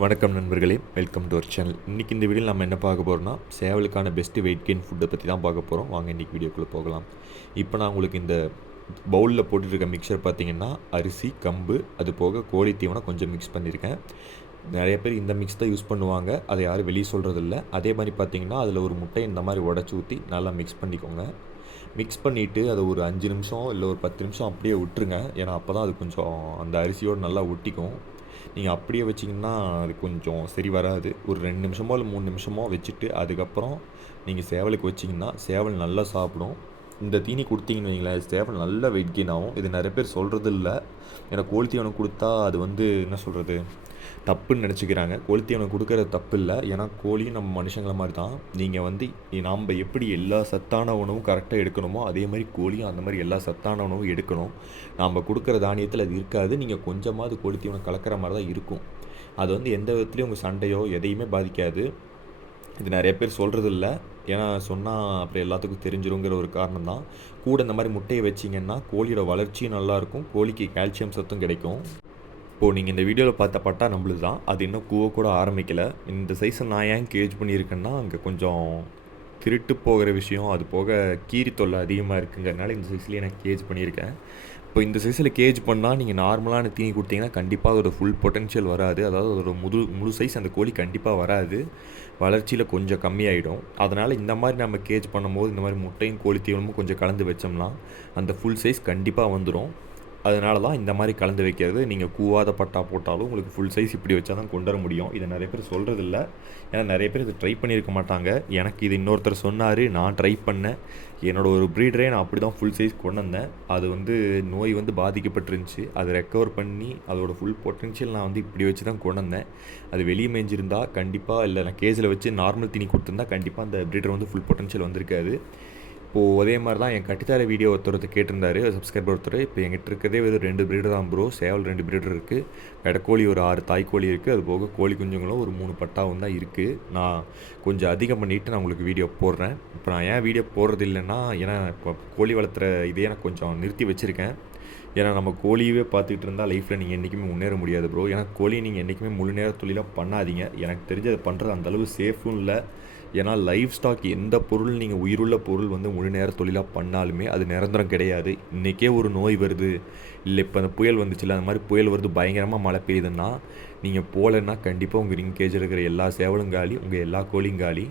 வணக்கம் நண்பர்களே, welcome to our channel. இன்றைக்கி இந்த வீடியோவில் நம்ம என்ன பார்க்க போகிறோம்னா, சேவலுக்கான பெஸ்ட்டு வெயிட் கெயின் ஃபுட்டை பற்றி தான் பார்க்க போகிறோம். வாங்க இன்றைக்கி வீடியோக்குள்ளே போகலாம். இப்போ நான் உங்களுக்கு இந்த பவுலில் போட்டுருக்க மிக்சர் பார்த்திங்கன்னா, அரிசி, கம்பு, அது போக கோழி தீவனம் கொஞ்சம் மிக்ஸ் பண்ணியிருக்கேன். நிறைய பேர் இந்த மிக்ஸ் தான் யூஸ் பண்ணுவாங்க, அதை யாரும் வெளியே சொல்கிறதில்ல. அதே மாதிரி பார்த்திங்கன்னா, அதில் ஒரு முட்டை இந்த மாதிரி உடச்சி ஊற்றி நல்லா மிக்ஸ் பண்ணிக்கோங்க. மிக்ஸ் பண்ணிவிட்டு அதை ஒரு 5 நிமிஷம் இல்லை ஒரு 10 நிமிஷம் அப்படியே விட்டுருங்க. ஏன்னா அப்போ தான் அது கொஞ்சம் அந்த அரிசியோடு நல்லா ஒட்டிக்கும். நீங்கள் அப்படியே வச்சிங்கன்னா அது கொஞ்சம் சரி வராது. ஒரு 2 நிமிஷமோ இல்லை 3 நிமிஷமோ வச்சுட்டு அதுக்கப்புறம் நீங்கள் சேவலுக்கு வச்சிங்கன்னா சேவல் நல்லா சாப்பிடும். இந்த தீனி கொடுத்தீங்கன்னு வைங்களேன், சேவல் நல்லா வெயிட் கெயின் ஆகும். இது நிறைய பேர் சொல்கிறது இல்லை. ஏன்னா கோழி தீவனம் கொடுத்தா அது என்ன சொல்கிறது, தப்புன்னு நினச்சிக்கிறாங்க. கோழி தீவனம் கொடுக்கறது தப்பு இல்லை. ஏன்னா கோழியும் நம்ம மனுஷங்களை மாதிரி தான். நீங்கள் நாம் எப்படி எல்லா சத்தான உணவும் கரெக்டாக எடுக்கணுமோ அதே மாதிரி கோழியும் அந்த மாதிரி எல்லா சத்தான உணவும் எடுக்கணும். நாம் கொடுக்குற தானியத்தில் அது இருக்காது. நீங்கள் கொஞ்சமாவது கோழி தீவனம் கலக்கிற மாதிரி தான் இருக்கும். அது எந்த விதத்துலேயும் உங்கள் சண்டையோ எதையுமே பாதிக்காது. இது நிறைய பேர் சொல்கிறது இல்லை. ஏன்னா சொன்னால் அப்புறம் எல்லாத்துக்கும் தெரிஞ்சிருங்கிற ஒரு காரணம் தான். கூட இந்த மாதிரி முட்டையை வச்சிங்கன்னா கோழியோட வளர்ச்சியும் நல்லாயிருக்கும், கோழிக்கு கால்சியம் சத்தும் கிடைக்கும். இப்போது நீங்கள் இந்த வீடியோவில் பார்த்த பட்டா நம்மளுது தான். அது இன்னும் கூட ஆரம்பிக்கலை. இந்த சைஸை நான் ஏன் கேஜ் பண்ணியிருக்கேன்னா, அங்கே கொஞ்சம் திருட்டு போகிற விஷயம், அது போக கீரி தொல்லை அதிகமாக இருக்குங்கிறதுனால இந்த சைஸ்லேயே நான் கேஜ் பண்ணியிருக்கேன். இப்போ இந்த சைஸில் கேஜ் பண்ணால் நீங்கள் நார்மலான தீனி கொடுத்தீங்கன்னா கண்டிப்பாக அதோட ஃபுல் பொட்டென்ஷியல் வராது. அதாவது அதோட முழு சைஸ் அந்த கோழி கண்டிப்பாக வராது. வளர்ச்சியில் கொஞ்சம் கம்மியாகிடும். அதனால் இந்த மாதிரி நம்ம கேஜ் பண்ணும்போது இந்த மாதிரி முட்டையும் கோழி தீவனமும் கொஞ்சம் கலந்து வச்சோம்னா அந்த ஃபுல் சைஸ் கண்டிப்பாக வந்துடும். அதனால தான் இந்த மாதிரி கலந்து வைக்கிறது. நீங்கள் கூவாத பட்டா போட்டாலும் உங்களுக்கு ஃபுல் சைஸ் இப்படி வச்சா தான் கொண்டு வர முடியும். இதை நிறைய பேர் சொல்கிறதில்ல. ஏன்னா நிறைய பேர் இதை ட்ரை பண்ணியிருக்க மாட்டாங்க. எனக்கு இது இன்னொருத்தர் சொன்னார், நான் ட்ரை பண்ணேன். என்னோடய ஒரு ப்ரீடரே நான் அப்படி தான் ஃபுல் சைஸ் கொண்டு வந்தேன். அது நோய் பாதிக்கப்பட்டிருந்துச்சு. அதை ரெக்கவர் பண்ணி அதோடய ஃபுல் பொட்டென்ஷியல் நான் இப்படி வச்சு தான் கொண்டு வந்தேன். அது வெளியே மேய்ஞ்சிருந்தால் கண்டிப்பாக, இல்லை நான் கேஜில் வச்சு நார்மல் தீனி கொடுத்துருந்தா கண்டிப்பாக அந்த ப்ரீடர் ஃபுல் பொட்டென்ஷியல் வந்திருக்காது. இப்போது அதே மாதிரி தான் என் கட்டித்தர வீடியோ ஒருத்தர் கேட்டிருந்தார், சப்ஸ்கிரைபர் ஒருத்தர். இப்போ எங்கிட்ட இருக்கிறதே வெறும் 2 ப்ரீடர் தான் ப்ரோ. சேவல் 2 ப்ரீடர் இருக்குது, வெடக்கோழி ஒரு 6 தாய்க்கோழி இருக்குது, அது போக கோழி குஞ்சுங்களும் ஒரு 3 பட்டாவும் தான் இருக்குது. நான் கொஞ்சம் அதிகம் பண்ணிவிட்டு நான் உங்களுக்கு வீடியோ போடுறேன். இப்போ நான் ஏன் வீடியோ போடுறது இல்லைன்னா, ஏன்னா இப்போ கோழி வளர்த்துற இதே நான் கொஞ்சம் நிறுத்தி வச்சுருக்கேன். ஏன்னா நம்ம கோழியவே பார்த்துக்கிட்டு இருந்தால் லைஃப்பில் நீங்கள் என்றைக்குமே முன்னேற முடியாது ப்ரோ. ஏன்னா கோழியை நீங்கள் என்றைக்குமே முழு நேர தொழிலாக பண்ணாதீங்க. எனக்கு தெரிஞ்சு அதை பண்ணுறது அந்தளவு சேஃபும் இல்லை. ஏன்னா லைஃப் ஸ்டாக் எந்த பொருள் நீங்கள் உயிருள்ள பொருள் முழு நேர தொழிலாக பண்ணாலுமே அது நிரந்தரம் கிடையாது. இன்றைக்கே ஒரு நோய் வருது, இல்லை இப்போ அந்த புயல் வந்துச்சுல்ல, அந்த மாதிரி புயல் வருது, பயங்கரமாக மழை பெய்யுதுன்னா நீங்கள் போகலன்னா கண்டிப்பாக உங்கள் ரிங் கேஜில் இருக்கிற எல்லா சேவலும் காலி, உங்கள் எல்லா கோழியும் காலி.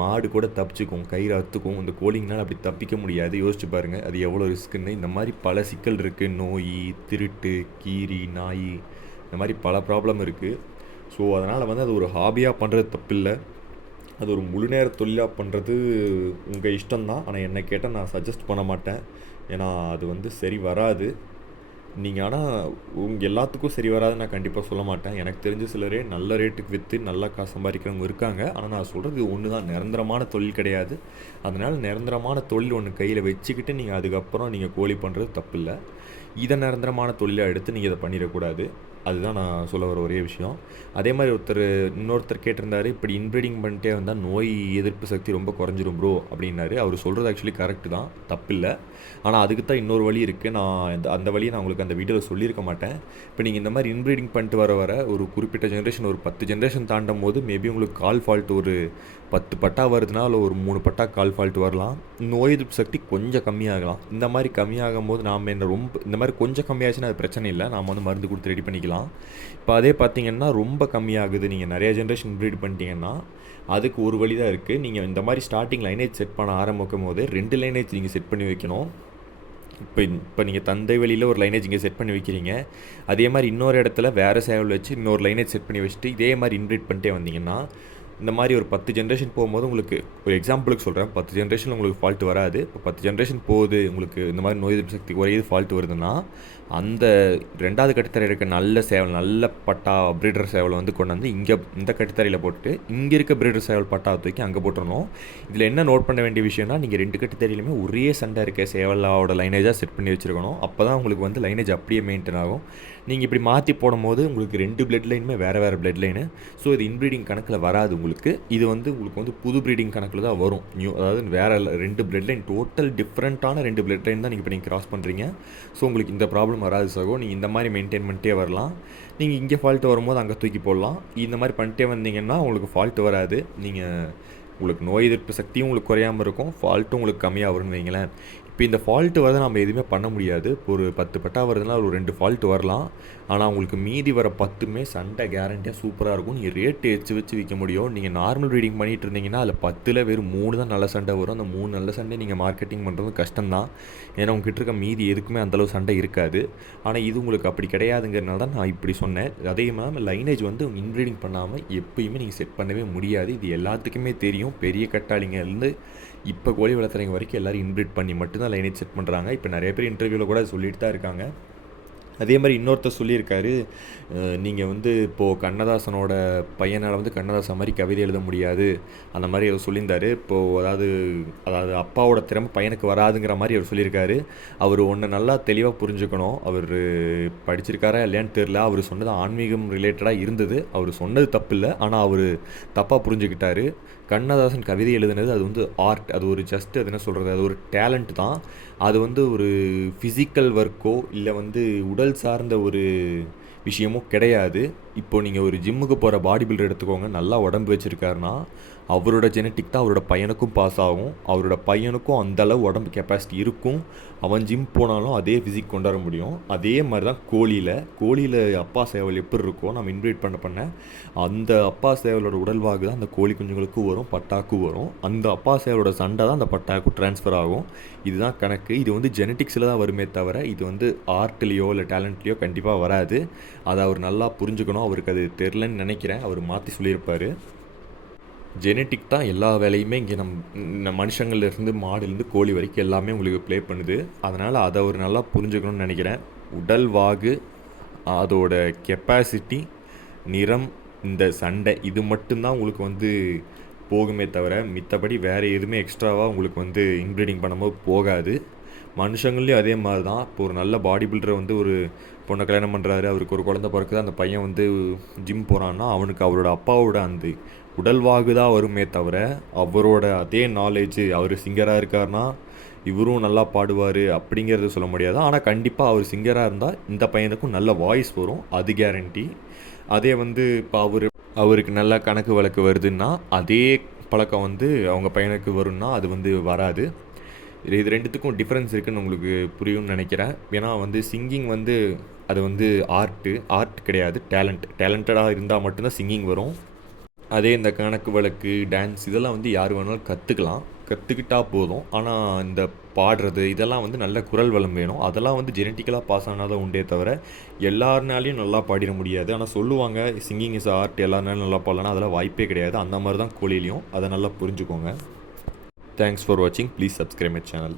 மாடு கூட தப்பிச்சுக்கும், கயிறு அத்துக்கும். இந்த கோழிங்கனால் அப்படி தப்பிக்க முடியாது. யோசிச்சு பாருங்கள் அது எவ்வளோ ரிஸ்க்குன்னு. இந்த மாதிரி பல சிக்கல் இருக்குது. நோய், திருட்டு, கீரி, நாய், இந்த மாதிரி பல ப்ராப்ளம் இருக்குது. ஸோ அதனால் அது ஒரு ஹாபியாக பண்ணுறது தப்பில்லை. அது ஒரு முழு நேர தொழிலாக பண்ணுறது உங்கள் இஷ்டம்தான். ஆனால் என்னை கேட்டால் நான் சஜஸ்ட் பண்ண மாட்டேன். ஏன்னா அது சரி வராது. நீங்கள் ஆனால் உங்கள் எல்லாத்துக்கும் சரி வராது நான் கண்டிப்பாக சொல்ல மாட்டேன். எனக்கு தெரிஞ்ச சிலரே நல்ல ரேட்டுக்கு விற்று நல்லா காசு சம்பாதிக்கிறவங்க இருக்காங்க. ஆனால் நான் சொல்கிறது ஒன்று தான், நிரந்தரமான தொழில் கிடையாது. அதனால் நிரந்தரமான தொழில் ஒன்று கையில் வச்சுக்கிட்டு நீங்கள் அதுக்கப்புறம் நீங்கள் கோழி பண்ணுறது தப்பு இல்லை. இதை நிரந்தரமான தொழிலை எடுத்து நீங்கள் இதை பண்ணிடக்கூடாது. அதுதான் நான் சொல்ல வர ஒரே விஷயம். அதே மாதிரி இன்னொருத்தர் கேட்டிருந்தார், இப்படி இன்ப்ரீடிங் பண்ணிட்டே வந்தால் நோய் எதிர்ப்பு சக்தி ரொம்ப குறைஞ்சிரும் ப்ரோ அப்படின்னாரு. அவர் சொல்கிறது ஆக்சுவலி கரெக்டு தான், தப்பில்லை. ஆனால் அதுக்கு தான் இன்னொரு வழி இருக்குது. நான் அந்த வழியை நான் உங்களுக்கு அந்த வீடியோவில் சொல்லியிருக்க மாட்டேன். இப்போ நீங்கள் இந்த மாதிரி இன்ப்ரீடிங் பண்ணிட்டு வர ஒரு குறிப்பிட்ட ஜென்ரேஷன், ஒரு 10 ஜென்ரேஷன் தாண்டும் போது மேபி உங்களுக்கு கால் ஃபால்ட் ஒரு 10 பட்டா வருதுன்னா இல்லை ஒரு 3 பட்டா கால் ஃபால்ட் வரலாம். நோய் எதிர்ப்பு சக்தி கொஞ்சம் கம்மியாகலாம். இந்த மாதிரி கம்மியாகும் போது நாம் இந்த மாதிரி கொஞ்சம் கம்மியாச்சுன்னா அது பிரச்சனை இல்லை, நாம் மருந்து கொடுத்து ரெடி பண்ணிக்கலாம். இப்போ அதே பார்த்தீங்கன்னா ரொம்ப கம்மியாகுது, நீங்கள் நிறைய ஜென்ரேஷன் ப்ரீட் பண்ணிட்டீங்கன்னா அதுக்கு ஒரு வழி தான் இருக்குது. நீங்கள் இந்த மாதிரி ஸ்டார்டிங் லைனேஜ் செட் பண்ண ஆரம்பிக்கும் போது 2 லைனேஜ் நீங்கள் செட் பண்ணி வைக்கணும். இப்போ நீங்கள் தந்தை வழியில் ஒரு லைனேஜ் இங்கே செட் பண்ணி வைக்கிறீங்க. அதே மாதிரி இன்னொரு இடத்துல வேறு சேவல் வச்சு இன்னொரு லைனேஜ் செட் பண்ணி வச்சுட்டு இதே மாதிரி இன்ப்ரீட் பண்ணிட்டே வந்தீங்கன்னா இந்த மாதிரி ஒரு 10 ஜென்ரேஷன் போகும்போது உங்களுக்கு ஒரு எக்ஸாம்பிளுக்கு சொல்கிறேன், 10 ஜென்ரேஷனில் உங்களுக்கு ஃபால்ட் வராது. இப்போ 10 ஜென்ரேஷன் போகுது, உங்களுக்கு இந்த மாதிரி நோய் எதிர்ப்பு சக்தி குறையுது, ஃபால்ட் வருதுன்னா அந்த 2வது கட்டுத்தரையில் இருக்க நல்ல சேவல், நல்ல பட்டா ப்ரீடர் சேவலை கொண்டு வந்து இங்கே இந்த கட்டுத்தரையில் போட்டு இங்கே இருக்க ப்ரீடர் சேவல் பட்டா தூக்கி அங்கே போட்டுடணும். இதில் என்ன நோட் பண்ண வேண்டிய விஷயம்னா, நீங்கள் 2 கட்டுத்தரையிலுமே ஒரே சண்டை இருக்க சேவலாவோட லைனேஜாக செட் பண்ணி வச்சுருக்கணும். அப்போ தான் உங்களுக்கு லைனேஜ் அப்படியே மெயின்டைன் ஆகும். நீங்கள் இப்படி மாற்றி போடும்போது உங்களுக்கு 2 பிளட் லைனுமே வேறு பிளட் லைனு. ஸோ இது இன்ப்ரீடிங் கணக்கில் வராது உங்களுக்கு. இது வந்து உங்களுக்கு வந்து புது ப்ரீடிங் கணக்கில் தான் வரும். அதாவது வேறு 2 பிளட் லைன் டோட்டல் டிஃப்ரெண்ட்டான 2 பிளட் லைன் தான் நீங்கள் இப்போ நீங்கள் கிராஸ் பண்ணுறீங்க. ஸோ உங்களுக்கு இந்த ப்ராப்ளம் வராது சகோ. நீங்கள் இந்த மாதிரி மெயின்டைன் பண்ணிட்டே வரலாம். நீங்கள் இங்கே ஃபால்ட்டு வரும்போது அங்கே தூக்கி போடலாம். இந்த மாதிரி பண்ணிட்டே வந்தீங்கன்னா உங்களுக்கு ஃபால்ட்டு வராது. உங்களுக்கு நோய் எதிர்ப்பு சக்தியும் உங்களுக்கு குறையாமல் இருக்கும், ஃபால்ட்டும் உங்களுக்கு கம்மியாக வரும்னு வைங்களேன். இப்போ இந்த ஃபால்ட்டு வரதை நம்ம எதுவுமே பண்ண முடியாது. இப்போ ஒரு 10 பட்டா வருதுன்னா ஒரு 2 ஃபால்ட்டு வரலாம். ஆனால் உங்களுக்கு மீதி வர 10மே சண்டை கேரண்டியாக சூப்பராக இருக்கும். நீங்கள் ரேட்டு வச்சு விற்க முடியும். நீங்கள் நார்மல் ரீடிங் பண்ணிகிட்டு இருந்தீங்கன்னா அதில் 10ல் வெறும் 3 தான் நல்ல சண்டை வரும். அந்த 3 நல்ல சண்டை நீங்கள் மார்க்கெட்டிங் பண்ணுறது கஷ்டம்தான். ஏன்னா உங்ககிட்ட இருக்க மீதி எதுக்குமே அந்தளவு சண்டை இருக்காது. ஆனால் இது உங்களுக்கு அப்படி கிடையாதுங்கிறனால தான் நான் இப்படி சொன்னேன். அதே மாதிரி லைனேஜ் வந்து இன்ப்ரீடிங் பண்ணாமல் எப்பயுமே நீங்கள் செட் பண்ணவே முடியாது. இது எல்லாத்துக்குமே தெரியும். பெரிய கட்டாளிங்கலேருந்து இப்போ கோழி வளர்த்துறவங்க வரைக்கும் எல்லோரும் இன்ப்ரீட் பண்ணி மட்டும்தான் லைனேஜ் செட் பண்ணுறாங்க. இப்போ நிறைய பேர் இன்டர்வியூவில் கூட சொல்லிட்டு தான் இருக்காங்க. அதே மாதிரி இன்னொருத்தர் சொல்லியிருக்காரு, நீங்கள் வந்து இப்போது கண்ணதாசனோட பையனால் வந்து கண்ணதாசன் மாதிரி கவிதை எழுத முடியாது அந்த மாதிரி அவர் சொல்லியிருந்தார். இப்போது அதாவது அப்பாவோட திறமை பையனுக்கு வராதுங்கிற மாதிரி அவர் சொல்லியிருக்காரு. அவர் ஒன்று நல்லா தெளிவாக புரிஞ்சுக்கணும். அவர் படிச்சிருக்காரா இல்லையான்னு தெரில. அவர் சொன்னது ஆன்மீகம் ரிலேட்டடாக இருந்தது. அவர் சொன்னது தப்பு இல்லை, ஆனால் அவர் தப்பாக புரிஞ்சுக்கிட்டாரு. கண்ணதாசன் கவிதை எழுதுனது அது வந்து ஆர்ட். அது ஒரு ஜஸ்ட் அது என்ன சொல்கிறது, அது ஒரு டேலண்ட் தான். அது வந்து ஒரு ஃபிசிக்கல் ஒர்க்கோ இல்லை வந்து உடல் சார்ந்த ஒரு விஷயமோ கிடையாது. இப்போது நீங்கள் ஒரு ஜிம்முக்கு போகிற பாடி பில்டர் எடுத்துக்கோங்க, நல்லா உடம்பு வச்சுருக்காருன்னா அவரோட ஜெனட்டிக் தான் அவரோட பையனுக்கும் பாஸ் ஆகும். அவரோட பையனுக்கும் அந்தளவு உடம்பு கெப்பாசிட்டி இருக்கும். அவன் ஜிம் போனாலும் அதே ஃபிசிக் கொண்டு வர முடியும். அதே மாதிரி தான் கோழியில் அப்பா சேவல் எப்படி இருக்கோ நம்ம இன்வைட் பண்ண அந்த அப்பா சேவலோட உடல்வாகு தான் அந்த கோழி குஞ்சுங்களுக்கும் வரும், பட்டாக்கும் வரும். அந்த அப்பா சேவலோட சண்டை தான் அந்த பட்டாக்கும் ட்ரான்ஸ்ஃபர் ஆகும். இதுதான் கணக்கு. இது வந்து ஜெனட்டிக்ஸில் தான் வருமே தவிர இது வந்து ஆர்ட்லேயோ இல்லை டேலண்ட்லேயோ கண்டிப்பாக வராது. அதை அவர் நல்லா புரிஞ்சுக்கணும். அவருக்கு அது தெரிலன்னு நினைக்கிறேன். அவர் மாற்றி சொல்லியிருப்பார். ஜெனட்டிக் தான் எல்லா வேலையுமே இங்கே மனுஷங்கள்லேருந்து மாடுலேருந்து கோழி வரைக்கும் எல்லாமே உங்களுக்கு ப்ளே பண்ணுது. அதனால் அதை அவர் நல்லா புரிஞ்சுக்கணும்னு நினைக்கிறேன். உடல் வாகு, அதோட கெப்பாசிட்டி, நிறம், இந்த சண்டை இது மட்டும்தான் உங்களுக்கு வந்து போகுமே தவிர மித்தபடி வேறு எதுவுமே எக்ஸ்ட்ராவாக உங்களுக்கு வந்து இன்ப்ரீடிங் பண்ணும்போது போகாது. மனுஷங்கள்லேயும் அதே மாதிரி தான். இப்போ ஒரு நல்ல பாடி பில்டரை வந்து ஒரு பொண்ணை கல்யாணம் பண்ணுறாரு, அவருக்கு ஒரு குழந்தை பிறக்குது, அந்த பையன் வந்து ஜிம் போகிறான்னா அவனுக்கு அவரோட அப்பாவோட அந்த உடல்வாகு தான் வருமே தவிர அவரோட அதே நாலேஜ், அவர் சிங்கராக இருக்காருன்னா இவரும் நல்லா பாடுவார் அப்படிங்கிறது சொல்ல முடியாது. ஆனால் கண்டிப்பாக அவர் சிங்கராக இருந்தால் இந்த பையனுக்கும் நல்ல வாய்ஸ் வரும், அது கேரண்டி. அதே வந்து இப்போ அவருக்கு நல்ல கணக்கு வழக்கு வருதுன்னா அதே பழக்கம் வந்து அவங்க பையனுக்கு வரும்னா அது வந்து வராது. இது ரெண்டுத்துக்கும் டிஃப்ரென்ஸ் இருக்குதுன்னு உங்களுக்கு புரியும்னு நினைக்கிறேன். ஏன்னா வந்து சிங்கிங் வந்து அது வந்து ஆர்ட் கிடையாது, டேலண்டடாக இருந்தால் மட்டும்தான் சிங்கிங் வரும். அதே இந்த கணக்கு வழக்கு, டான்ஸ் இதெல்லாம் வந்து யார் வேணாலும் கற்றுக்கிட்டால் போதும். ஆனால் இந்த பாடுறது இதெல்லாம் வந்து நல்ல குரல் வளம் வேணும். அதெல்லாம் வந்து ஜெனட்டிக்கலாக பாஸ் ஆனால் தான் உண்டே தவிர எல்லாருனாலையும் நல்லா பாடிட முடியாது. ஆனால் சொல்லுவாங்க சிங்கிங் இஸ் ஆர்ட், எல்லாருனாலும் நல்லா பாடலாம். அதெல்லாம் வாய்ப்பே கிடையாது. அந்த மாதிரி தான் கோழிலையும். அதை நல்லா புரிஞ்சுக்கோங்க. தேங்க்ஸ் ஃபார் வாட்சிங். Please subscribe my channel.